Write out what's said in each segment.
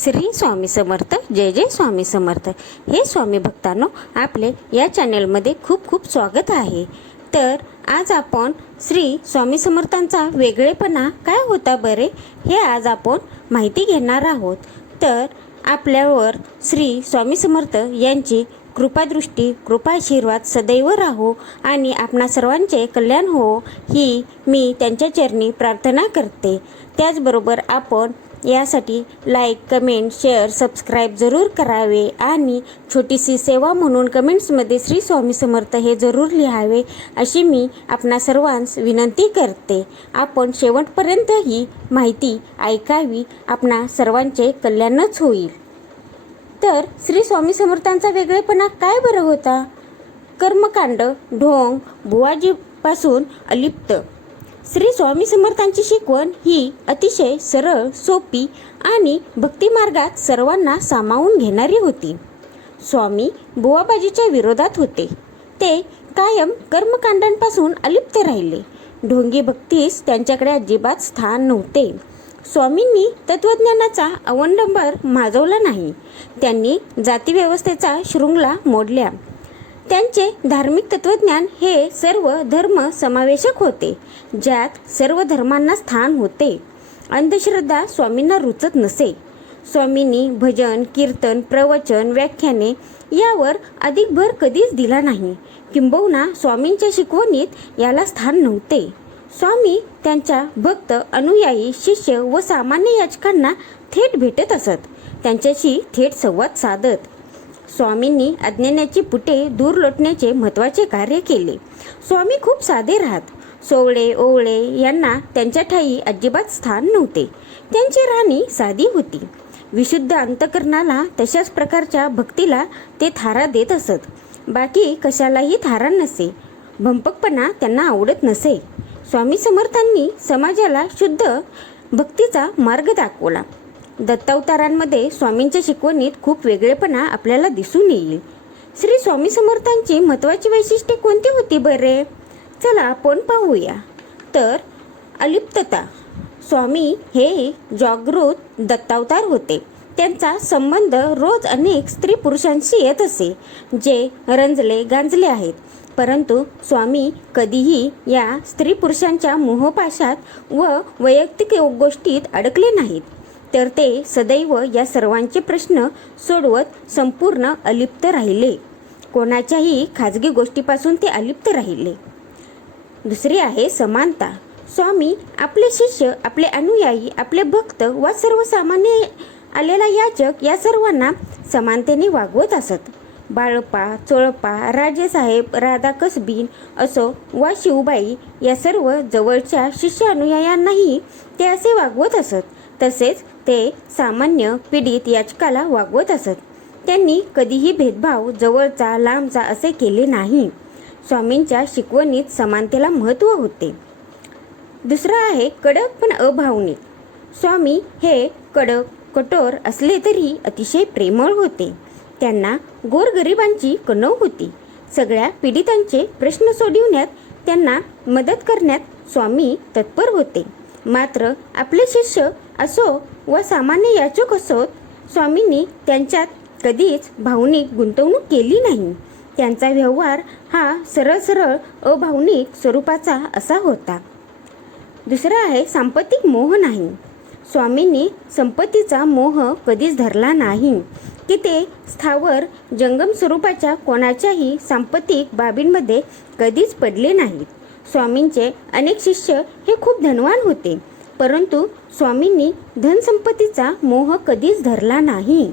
श्री स्वामी समर्थ जय जय स्वामी समर्थ. हे स्वामी भक्तांनो आपले या चॅनलमध्ये खूप खूप स्वागत आहे. तर आज आपण श्री स्वामी समर्थांचा वेगळेपणा काय होता बरे हे आज आपण माहिती घेणार आहोत. तर आपल्यावर श्री स्वामी समर्थ यांची कृपादृष्टी कृपाशीर्वाद सदैव राहो आणि आपणा सर्वांचे कल्याण हो ही मी त्यांच्या चरणी प्रार्थना करते. त्याचबरोबर आपण यासाठी लाईक कमेंट शेअर सबस्क्राईब जरूर करावे आणि छोटीशी सेवा म्हणून कमेंट्समध्ये श्री स्वामी समर्थ हे जरूर लिहावे अशी मी आपणा सर्वांस विनंती करते. आपण शेवटपर्यंत ही माहिती ऐकावी आपणा सर्वांचे कल्याणच होईल. तर श्री स्वामी समर्थांचा वेगळेपणा काय बरं होता? कर्मकांड ढोंग बुवाजीपासून अलिप्त श्री स्वामी समर्थांची शिकवण ही अतिशय सरळ सोपी आणि भक्तिमार्गात सर्वांना सामावून घेणारी होती. स्वामी बुवाबाजीच्या विरोधात होते. ते कायम कर्मकांडांपासून अलिप्त राहिले. ढोंगी भक्तीस त्यांच्याकडे अजिबात स्थान नव्हते. स्वामींनी तत्वज्ञानाचा अवलंबर माजवला नाही. त्यांनी जातीव्यवस्थेचा शृंगला मोडल्या. त्यांचे धार्मिक तत्वज्ञान हे सर्व धर्म समावेशक होते ज्यात सर्व धर्मांना स्थान होते. अंधश्रद्धा स्वामींना रुचत नसे. स्वामींनी भजन कीर्तन प्रवचन व्याख्याने यावर अधिक भर कधीच दिला नाही. किंबहुना स्वामींच्या शिकवणीत याला स्थान नव्हते. स्वामी त्यांच्या भक्त अनुयायी शिष्य व सामान्य याचकांना थेट भेटत असत. त्यांच्याशी थेट संवाद साधत. स्वामींनी अज्ञानाची पुटे दूर लोटण्याचे महत्त्वाचे कार्य केले. स्वामी खूप साधे राहत. सोवळे ओवळे यांना त्यांच्या ठाई अजिबात स्थान नव्हते. त्यांची राणी साधी होती. विशुद्ध अंतकरणाला तशाच प्रकारच्या भक्तीला ते थारा देत असत. बाकी कशालाही थारा नसे. भंपकपणा त्यांना आवडत नसे. स्वामी समर्थांनी समाजाला शुद्ध भक्तीचा मार्ग दाखवला. दत्तावतारांमध्ये स्वामींच्या शिकवणीत खूप वेगळेपणा आपल्याला दिसून येईल. श्री स्वामी समर्थांची महत्त्वाची वैशिष्ट्ये कोणती होती बरे? चला आपण पाहूया. तर अलिप्तता. स्वामी हे जागृत दत्तावतार होते. त्यांचा संबंध रोज अनेक स्त्री पुरुषांशी येत असे जे रंजले गांजले आहेत. परंतु स्वामी कधीही या स्त्री पुरुषांच्या मोहपाशात व वैयक्तिक गोष्टीत अडकले नाहीत. तर ते सदैव या सर्वांचे प्रश्न सोडवत संपूर्ण अलिप्त राहिले. कोणाच्याही खाजगी गोष्टीपासून ते अलिप्त राहिले. दुसरी आहे समानता. स्वामी आपले शिष्य आपले अनुयायी आपले भक्त वा सर्वसामान्य आलेला याचक या सर्वांना समानतेने वागवत असत. बाळप्पा चोळप्पा राजेसाहेब राधा कसबीन असो वा शिवबाई या सर्व जवळच्या शिष्य अनुयायांनाही ते असे वागवत असत. तसेच ते सामान्य पीडित याचकाला वागवत असत. त्यांनी कधीही भेदभाव जवळचा लांबचा असे केले नाही. स्वामींच्या शिकवणीत समानतेला महत्त्व होते. दुसरं आहे कडक पण अभावनिक. स्वामी हे कडक कठोर असले तरी अतिशय प्रेमळ होते. त्यांना गोरगरिबांची कणव होती. सगळ्या पीडितांचे प्रश्न सोडविण्यात त्यांना मदत करण्यात स्वामी तत्पर होते. मात्र आपले शिष्य असो व सामान्य याचक असोत स्वामींनी त्यांच्यात कधीच भावनिक गुंतवणूक केली नाही. त्यांचा व्यवहार हा सरळ सरळ अभावनिक स्वरूपाचा असा होता. दुसरा आहे सांपत्तिक मोह नाही. स्वामींनी संपत्तीचा मोह कधीच धरला नाही. की ते स्थावर जंगम स्वरूपाच्या कोणाच्याही सांपत्तिक बाबींमध्ये कधीच पडले नाहीत. स्वामींचे अनेक शिष्य हे खूप धनवान होते. परंतु स्वामींनी धनसंपत्तीचा मोह कधीच धरला नाही.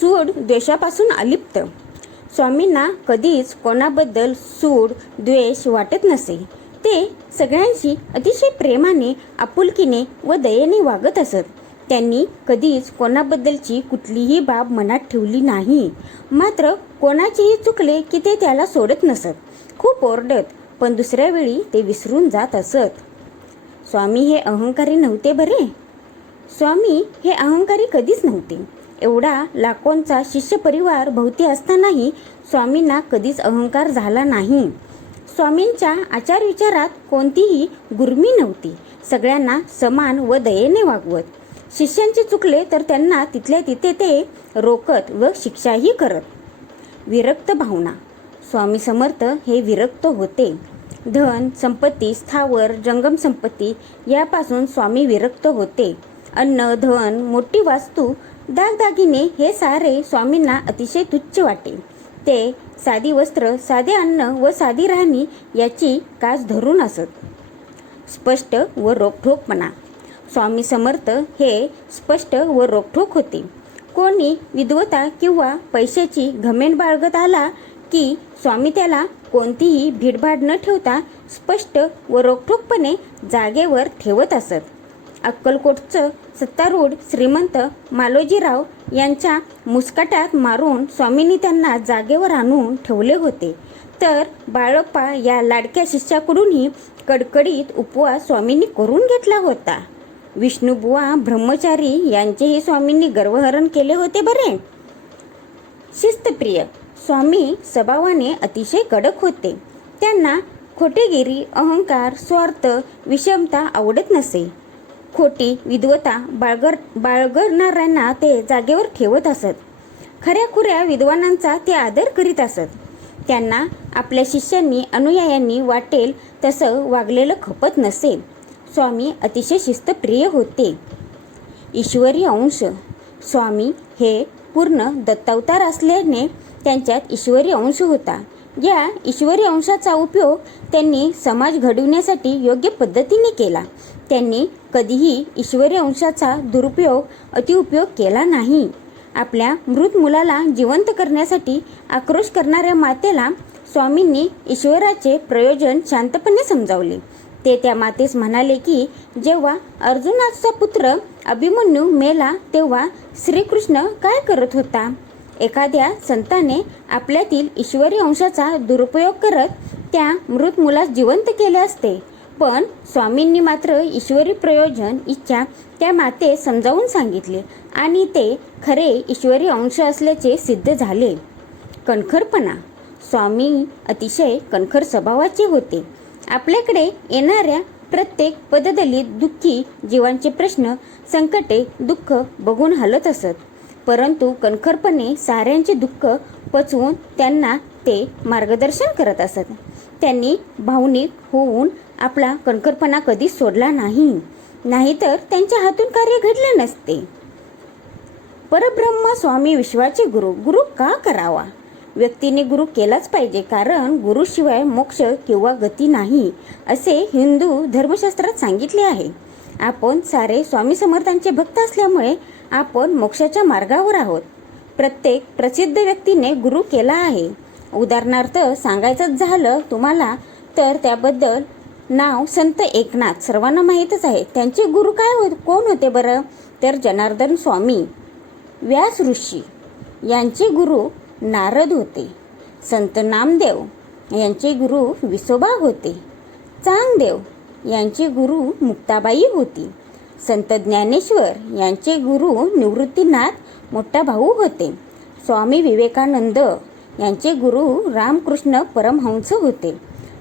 सूड द्वेषापासून अलिप्त. स्वामींना कधीच कोणाबद्दल सूड द्वेष वाटत नसे. ते सगळ्यांशी अतिशय प्रेमाने आपुलकीने व दयेने वागत असत. त्यांनी कधीच कोणाबद्दलची कुठलीही बाब मनात ठेवली नाही. मात्र कोणाचेही चुकले की ते त्याला सोडत नसत. खूप ओरडत पण दुसऱ्या वेळी ते विसरून जात असत. स्वामी हे अहंकारी नव्हते बरे? स्वामी हे अहंकारी कधीच नव्हते. एवढा लाखोंचा शिष्य परिवार भोवती असतानाही स्वामींना कधीच अहंकार झाला नाही. स्वामींच्या आचार विचारात कोणतीही गुरमी नव्हती. सगळ्यांना समान व दयेने वागवत. शिष्यांचे चुकले तर त्यांना तिथल्या तिथे ते रोकत व शिक्षाही करत. विरक्त भावना. स्वामी समर्थ हे विरक्त होते. धन संपत्ती स्थावर जंगम संपत्ती यापासून स्वामी विरक्त होते. अन्न धन मोठी वास्तू दागदागिने हे सारे स्वामींना अतिशय तुच्छ वाटे. ते साधी वस्त्र साधे अन्न व साधी राहणी याची कास धरून असत. स्पष्ट व रोखठोकपणा. स्वामी समर्थ हे स्पष्ट व रोखठोक होते. कोणी विद्वता किंवा पैशाची घमेंड बाळगत आला की स्वामी त्याला कोणतीही भीडभाड न ठेवता स्पष्ट व रोखठोकपणे जागेवर ठेवत असत. अक्कलकोटचं सत्तारूढ श्रीमंत मालोजीराव यांच्या मुस्काटात मारून स्वामींनी त्यांना जागेवर आणून ठेवले होते. तर बाळप्पा या लाडक्या शिष्याकडूनही कडकडीत उपवास स्वामींनी करून घेतला होता. विष्णुबुवा ब्रह्मचारी यांचेही स्वामींनी गर्वहरण केले होते बरे? शिस्तप्रिय स्वामी स्वभावाने अतिशय कडक होते. त्यांना खोटेगिरी अहंकार स्वार्थ विषमता आवडत नसे. खोटी विद्वता बाळगर बाळगणाऱ्यांना ते जागेवर ठेवत असत. खऱ्याखुऱ्या विद्वानांचा ते आदर करीत असत. त्यांना आपल्या शिष्यांनी अनुयायांनी वाटेल तसं वागलेलं खपत नसे. स्वामी अतिशय शिस्तप्रिय होते. ईश्वरी अंश. स्वामी हे पूर्ण दत्तावतार असल्याने त्यांच्यात ईश्वरी अंश होता. या ईश्वरी अंशाचा उपयोग त्यांनी समाज घडविण्यासाठी योग्य पद्धतीने केला. त्यांनी कधीही ईश्वरी अंशाचा दुरुपयोग अतिउपयोग केला नाही. आपल्या मृत मुलाला जिवंत करण्यासाठी आक्रोश करणाऱ्या मातेला स्वामींनी ईश्वराचे प्रयोजन शांतपणे समजावले. ते त्या मातेस म्हणाले की जेव्हा अर्जुनाचा पुत्र अभिमन्यू मेला तेव्हा श्रीकृष्ण काय करत होता? एखाद्या संताने आपल्यातील ईश्वरी अंशाचा दुरुपयोग करत त्या मृत मुलास जिवंत केले असते. पण स्वामींनी मात्र ईश्वरी प्रयोजन इच्छा त्या माते समजावून सांगितले आणि ते खरे ईश्वरी अंश असल्याचे सिद्ध झाले. कणखरपणा. स्वामी अतिशय कणखर स्वभावाचे होते. आपल्याकडे येणाऱ्या प्रत्येक पददलित दुःखी जीवांचे प्रश्न संकटे दुःख बघून हलत असत. परंतु कणखरपणे साऱ्यांचे दुःख पचवून त्यांना ते मार्गदर्शन करत असत. त्यांनी भावनिक होऊन आपला कणखरपणा कधीच सोडला नाही. नाहीतर त्यांच्या हातून कार्य घडले नसते. परब्रह्म स्वामी विश्वाचे गुरु. गुरु का करावा? व्यक्तीने गुरु केलाच पाहिजे कारण गुरुशिवाय मोक्ष किंवा गती नाही असे हिंदू धर्मशास्त्रात सांगितले आहे. आपण सारे स्वामी समर्थांचे भक्त असल्यामुळे आपण मोक्षाच्या मार्गावर आहोत. प्रत्येक प्रसिद्ध व्यक्तीने गुरु केला आहे. उदाहरणार्थ सांगायचंच झालं तुम्हाला तर त्याबद्दल नाव संत एकनाथ सर्वांना माहीतच आहे. त्यांचे गुरु काय हो कोण होते बरं? तर जनार्दन स्वामी व्यास ऋषी यांचे गुरु नारद होते. संत नामदेव यांचे गुरु विसोबा होते. चांगदेव यांचे गुरु मुक्ताबाई होती. संत ज्ञानेश्वर यांचे गुरु निवृत्तीनाथ मोठा भाऊ होते. स्वामी विवेकानंद यांचे गुरु रामकृष्ण परमहंस होते.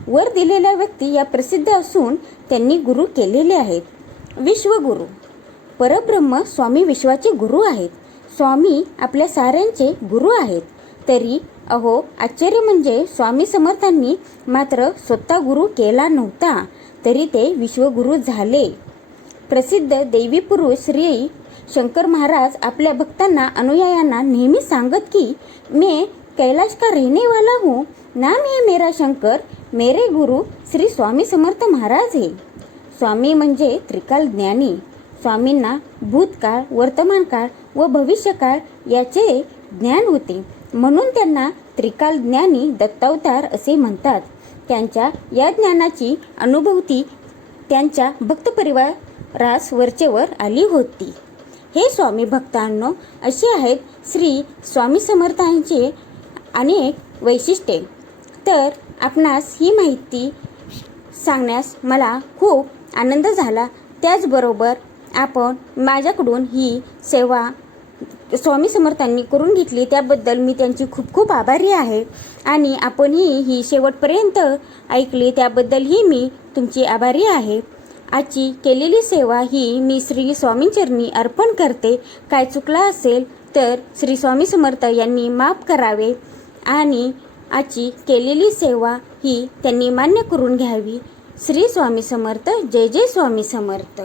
वर दिलेल्या व्यक्ती या प्रसिद्ध असून त्यांनी गुरु केलेले आहेत. विश्वगुरु. परब्रह्म स्वामी विश्वाचे गुरु आहेत. स्वामी आपल्या साऱ्यांचे गुरु आहेत. तरी अहो आश्चर्य म्हणजे स्वामी समर्थांनी मात्र स्वतः गुरु केला नव्हता. तरी ते विश्वगुरु झाले. प्रसिद्ध देवी पुरुष श्री शंकर महाराज आपल्या भक्तांना अनुयायांना नेहमी सांगत की मैं कैलाश का रहने वाला हूँ. नाम है मेरा शंकर. मेरे गुरु श्री स्वामी समर्थ महाराज हे. स्वामी म्हणजे त्रिकाल ज्ञानी. स्वामींना भूतकाळ वर्तमानकाळ व भविष्यकाळ याचे ज्ञान होते. म्हणून त्यांना त्रिकाल ज्ञानी दत्तावतार असे म्हणतात. त्यांच्या या ज्ञानाची अनुभूती त्यांच्या भक्तपरिवारास वरचेवर आली होती. हे स्वामी भक्तांनो असे आहेत श्री स्वामी समर्थांचे अनेक वैशिष्ट्ये. तर आपणास ही माहिती सांगण्यास मला खूप आनंद झाला. त्याचबरोबर आपण माझ्याकडून ही सेवा स्वामी समर्थांनी करून घेतली त्याबद्दल मी त्यांची खूप खूप आभारी आहे. आणि आपणही ही शेवटपर्यंत ऐकली त्याबद्दलही मी तुमची आभारी आहे. आजची केलेली सेवा ही मी श्री स्वामींचरणी अर्पण करते. काय चुकला असेल तर श्री स्वामी समर्थ यांनी माफ करावे. आणि आजची केलेली सेवा ही त्यांनी मान्य करून घ्यावी. श्री स्वामी समर्थ जय जय स्वामी समर्थ.